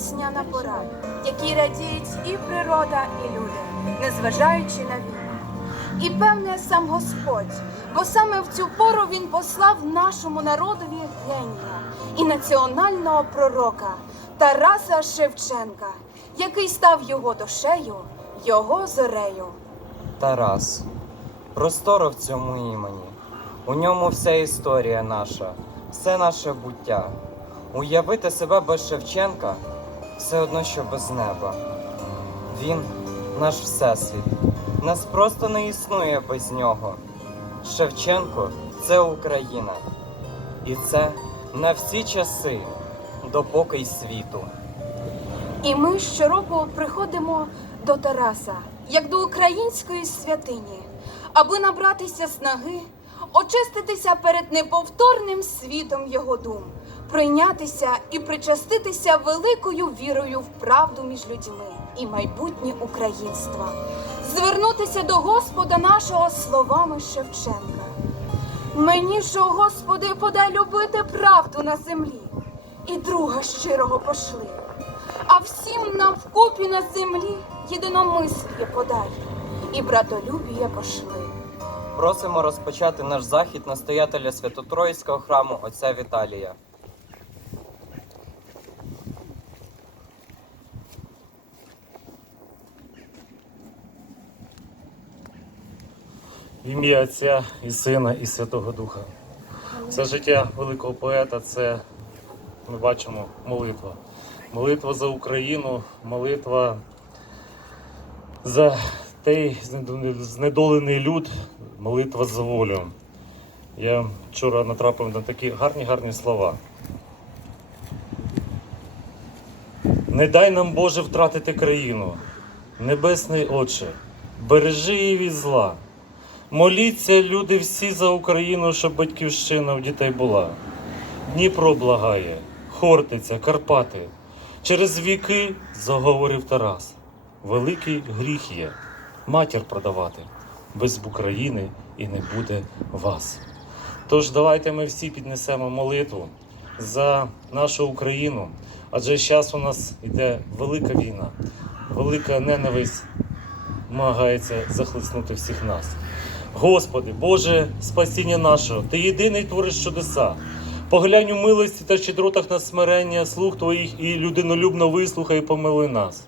весняна пора, якій радіють і природа, і люди, незважаючи на війну. І певне сам Господь, бо саме в цю пору він послав нашому народові генія і національного пророка Тараса Шевченка, який став його душею, його зорею. Тарас. Просторо в цьому імені. У ньому вся історія наша, все наше буття. Уявити себе без Шевченка все одно, що без неба. Він наш всесвіт. Нас просто не існує без нього. Шевченко це Україна. І це на всі часи, допоки й світу. І ми щороку приходимо до Тараса, як до української святині, аби набратися снаги, очиститися перед неповторним світом його дум, прийнятися і причаститися великою вірою в правду між людьми і майбутнє українства, звернутися до Господа нашого словами Шевченка. Мені ж, Господи, подай любити правду на землі, і друга щирого пошли. А всім нам вкупі на землі єдиномисліє подай, і братолюбіє пошли. Просимо розпочати наш захід настоятеля Свято-Троїцького храму отця Віталія. Ім'я Отця і Сина, і Святого Духа. Все життя великого поета це ми бачимо молитва. Молитва за Україну, молитва за той знедолений люд, молитва за волю. Я вчора натрапив на такі гарні гарні слова. Не дай нам, Боже, втратити країну, Небесний Отче, бережи її від зла. Моліться, люди всі за Україну, щоб батьківщина в дітей була. Дніпро благає, Хортиця, Карпати. Через віки заговорив Тарас. Великий гріх є матір продавати. Без України і не буде вас. Тож давайте ми всі піднесемо молитву за нашу Україну, адже зараз у нас йде велика війна, велика ненависть намагається захлиснути всіх нас. Господи, Боже, спасіння нашого, Ти єдиний твориш чудеса. Поглянь у милості та щедротах на смирення, слух Твоїх і людинолюбно вислухай і помили нас.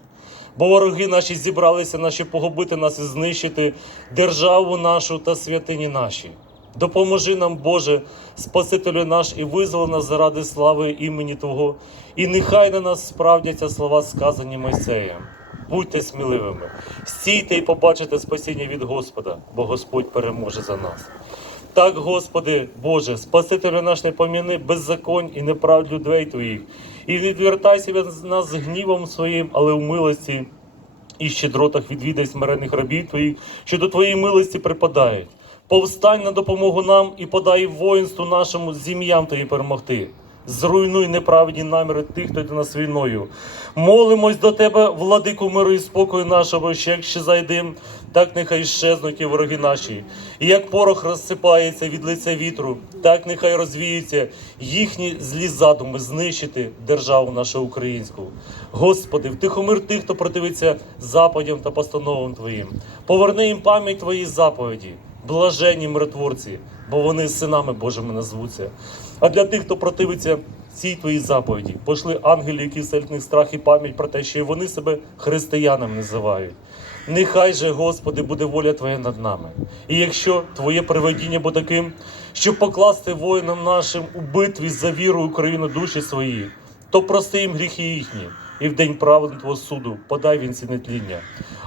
Бо вороги наші зібралися наші погубити нас і знищити державу нашу та святині наші. Допоможи нам, Боже, Спасителю наш, і визволи нас заради слави імені Твого, і нехай на нас справдяться слова, сказані Мойсеєм. Будьте сміливими, стійте і побачите спасіння від Господа, бо Господь переможе за нас. Так, Господи, Боже, Спасителю наш не поміни беззаконь і неправд людей Твоїх, і відвертайся від нас з гнівом своїм, але в милості і щедротах відвідай смирених рабів Твоїх, що до Твоєї милості припадають. Повстань на допомогу нам і подай воїнству нашому зім'ям Твої перемогти. Зруйнуй неправедні наміри тих, хто йде нас війною. Молимось до тебе, владику миру і спокою нашого, що як щезай дим, так нехай щезнуть і вороги наші. І як порох розсипається від лиця вітру, так нехай розвіються їхні злі задуми знищити державу нашу українську. Господи, втихомир тих, хто противиться заповідям та постановам Твоїм. Поверни їм пам'ять Твої заповіді, блаженні миротворці, бо вони синами Божими назвуться. А для тих, хто противиться цій твоїй заповіді, пошли ангелів, які вселять них страх і пам'ять про те, що і вони себе християнами називають. Нехай же, Господи, буде воля Твоя над нами. І якщо Твоє приведіння буде таким, щоб покласти воїнам нашим у битві за віру Україну душі свої, то прости їм гріхи їхні, і в день праведного суду подай він ці нетління.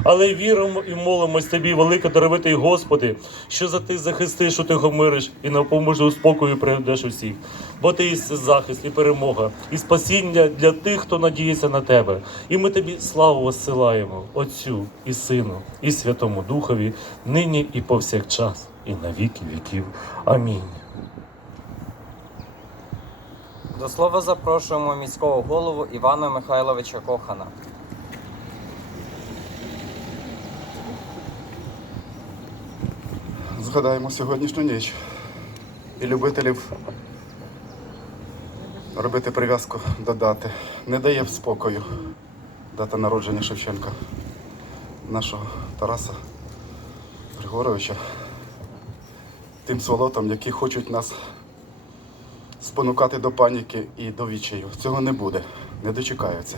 Але віримо і молимось тобі, велико даровитий Господи, що за ти захистиш, що ти гомириш, і напоможи у спокою приведеш усіх. Бо ти є захист і перемога, і спасіння для тих, хто надіється на тебе. І ми тобі славу посилаємо Отцю і Сину, і Святому Духові, нині і повсякчас, і на віки віків. Амінь. До слова запрошуємо міського голову Івана Михайловича Кохана. Згадаємо сьогоднішню ніч і любителів робити прив'язку до дати. Не дає спокою дата народження Шевченка, нашого Тараса Григоровича, тим сволотам, які хочуть нас спонукати до паніки і до відчаю. Цього не буде, не дочекаються.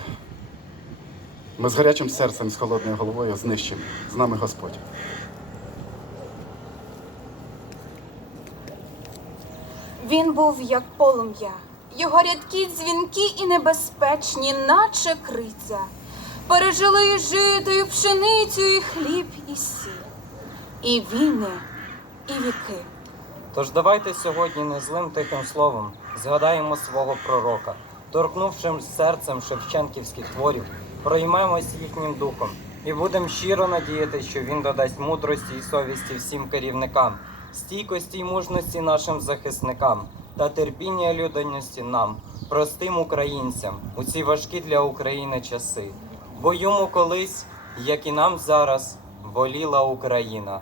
Ми з гарячим серцем, з холодною головою знищимо. З нами Господь. Він був як полум'я, його рядкі дзвінки і небезпечні, наче криця. Пережили і жито, пшеницю, і хліб, і сіль, і війни, і віки. Тож давайте сьогодні не злим тихим словом згадаємо свого пророка, торкнувшим серцем шевченківських творів, проймемось їхнім духом і будемо щиро надіятися, що він додасть мудрості і совісті всім керівникам, стійкості й мужності нашим захисникам та терпіння людяності нам, простим українцям, у ці важкі для України часи. Бо йому колись, як і нам зараз, боліла Україна.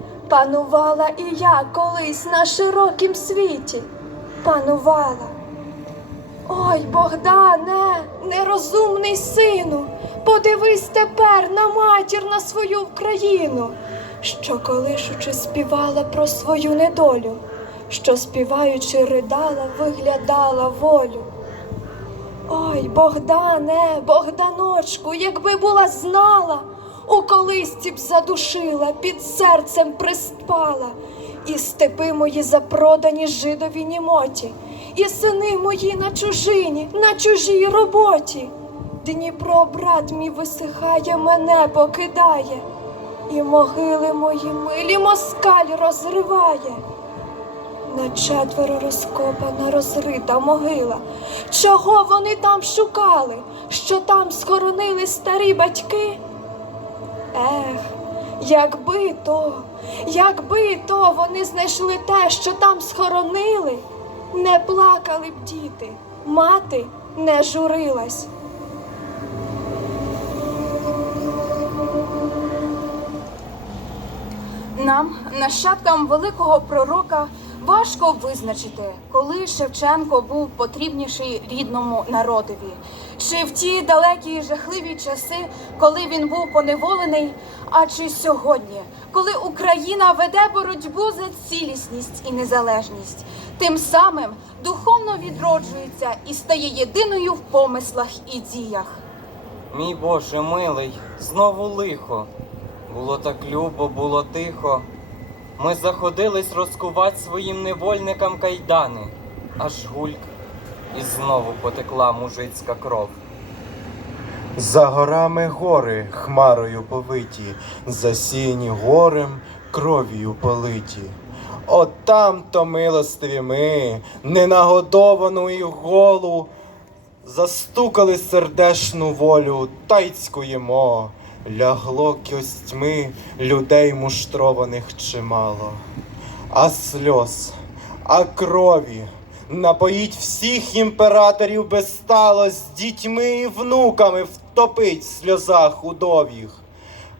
Панувала і я колись на широкім світі. Панувала. Ой, Богдане, нерозумний сину, подивись тепер на матір на свою Україну, що колишучи співала про свою недолю, що співаючи ридала, виглядала волю. Ой, Богдане, Богданочку, якби була знала, у колисці б задушила, під серцем приспала, і степи мої запродані жидові німоті, і сини мої на чужині, на чужій роботі. Дніпро, брат мій висихає, мене покидає, і могили мої милі москаль розриває. На четверо розкопана, розрита могила. Чого вони там шукали? Що там схоронили старі батьки? Ех, якби то, якби то вони знайшли те, що там схоронили, не плакали б діти, мати не журилась. Нам, нащадкам великого пророка, важко визначити, коли Шевченко був потрібніший рідному народові, чи в ті далекі жахливі часи, коли він був поневолений, а чи сьогодні, коли Україна веде боротьбу за цілісність і незалежність, тим самим духовно відроджується і стає єдиною в помислах і діях. Мій Боже милий, знову лихо. Було так любо, було тихо. Ми заходились розкувати своїм невольникам кайдани, аж гульк, і знову потекла мужицька кров. За горами гори хмарою повиті, засіяні горем кров'ю политі. От там то милостиві ми, ненагодовану і голу, застукали сердешну волю, та й. Лягло кістьми людей муштрованих чимало, а сльоз, а крові. Напоїть всіх імператорів безстало з дітьми і внуками втопить в сльозах удов'їх,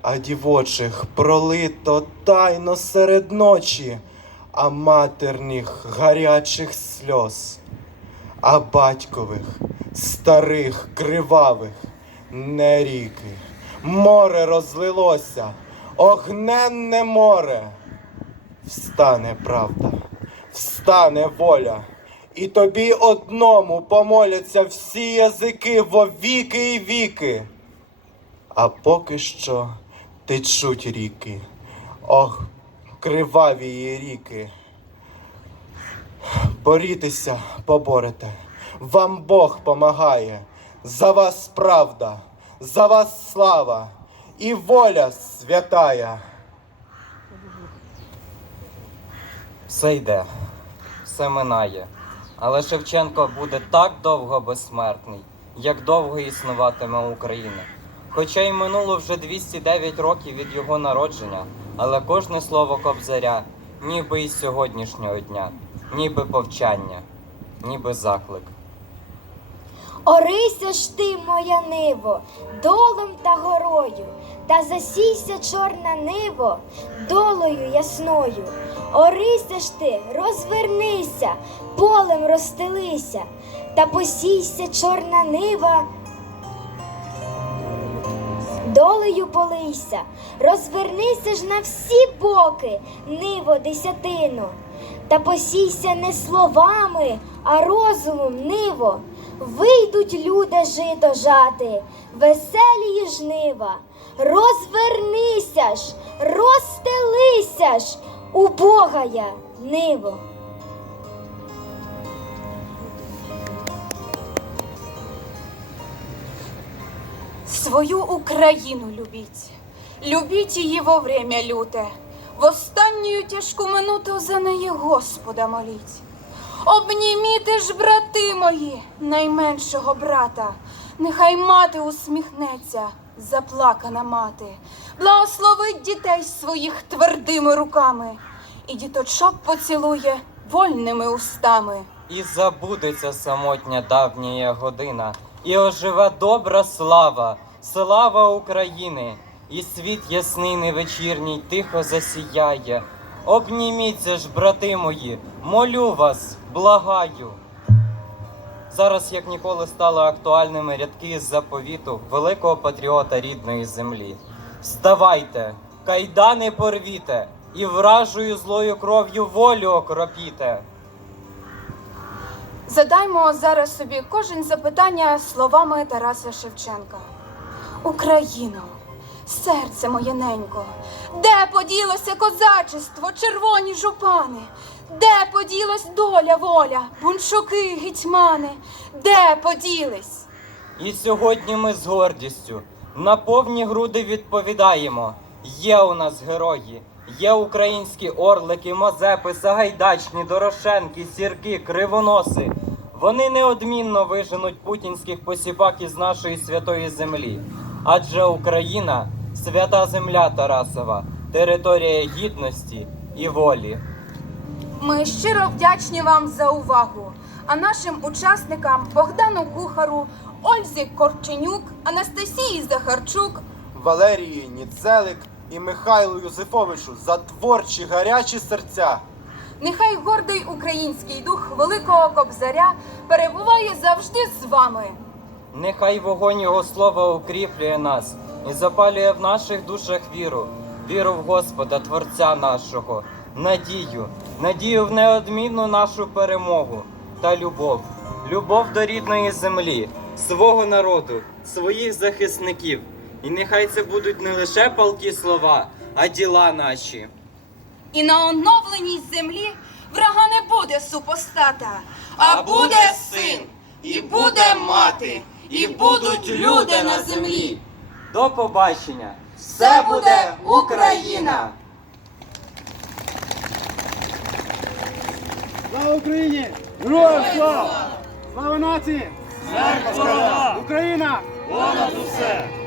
а дівочих пролито тайно серед ночі, а матерних гарячих сльоз, а батькових, старих, кривавих, не ріки. Море розлилося, огненне море. Встане правда, встане воля, і тобі одному помоляться всі язики во віки і віки. А поки що течуть ріки, ох, криваві ріки. Борітеся, поборете, вам Бог помагає, за вас правда, за вас слава і воля святая. Все йде, все минає. Але Шевченко буде так довго безсмертний, як довго існуватиме Україна. Хоча й минуло вже 209 років від його народження, але кожне слово Кобзаря, ніби із сьогоднішнього дня, ніби повчання, ніби заклик. Орися ж ти, моя ниво, долом та горою, та засійся чорна ниво, долою ясною. Орися ж ти, розвернися, полем розстелися, та посійся чорна нива. Долею полийся, розвернися ж на всі боки, ниво десятину, та посійся не словами, а розумом, ниво. Вийдуть люди жито жати, веселі жнива. Розвернися ж, розстелися ж, убогая ниво. Свою Україну любіть, любіть її во время люте, в останню тяжку минуту за неї Господа моліть. Обніміте ж, брати мої, найменшого брата, нехай мати усміхнеться, заплакана мати, благословить дітей своїх твердими руками, і діточок поцілує вольними устами. І забудеться самотня давня година, і оживе добра слава, слава України, і світ ясний невечірній тихо засіяє. Обніміться ж, брати мої, молю вас, благаю. Зараз, як ніколи, стали актуальними рядки з заповіту великого патріота рідної землі. Вставайте, кайдани порвіте, і вражою злою кров'ю волю окропіте. Задаймо зараз собі кожен запитання словами Тараса Шевченка. Україно, серце моє ненько, де поділося козачество, червоні жупани? Де поділась доля воля, бунчуки, гетьмани? Де поділись? І сьогодні ми з гордістю на повні груди відповідаємо: є у нас герої, є українські орлики, мазепи, сагайдачні, дорошенки, сірки, кривоноси. Вони неодмінно виженуть путінських посіпак із нашої святої землі. Адже Україна свята земля Тарасова, територія гідності і волі. Ми щиро вдячні вам за увагу. А нашим учасникам Богдану Кухару, Ользі Корченюк, Анастасії Захарчук, Валерії Ніцелик і Михайлу Юзефовичу за творчі гарячі серця. Нехай гордий український дух великого кобзаря перебуває завжди з вами. Нехай вогонь Його слова укріплює нас і запалює в наших душах віру, віру в Господа, Творця нашого, надію, надію в неодмінну нашу перемогу та любов, любов до рідної землі, свого народу, своїх захисників. І нехай це будуть не лише палкі слова, а діла наші. І на оновленій землі врага не буде супостата, а буде син, і буде мати, і будуть люди на землі. До побачення! Все буде Україна! Слава Україні! Героям слава! Слава нації! Смерть ворога! Україна! Понад усе!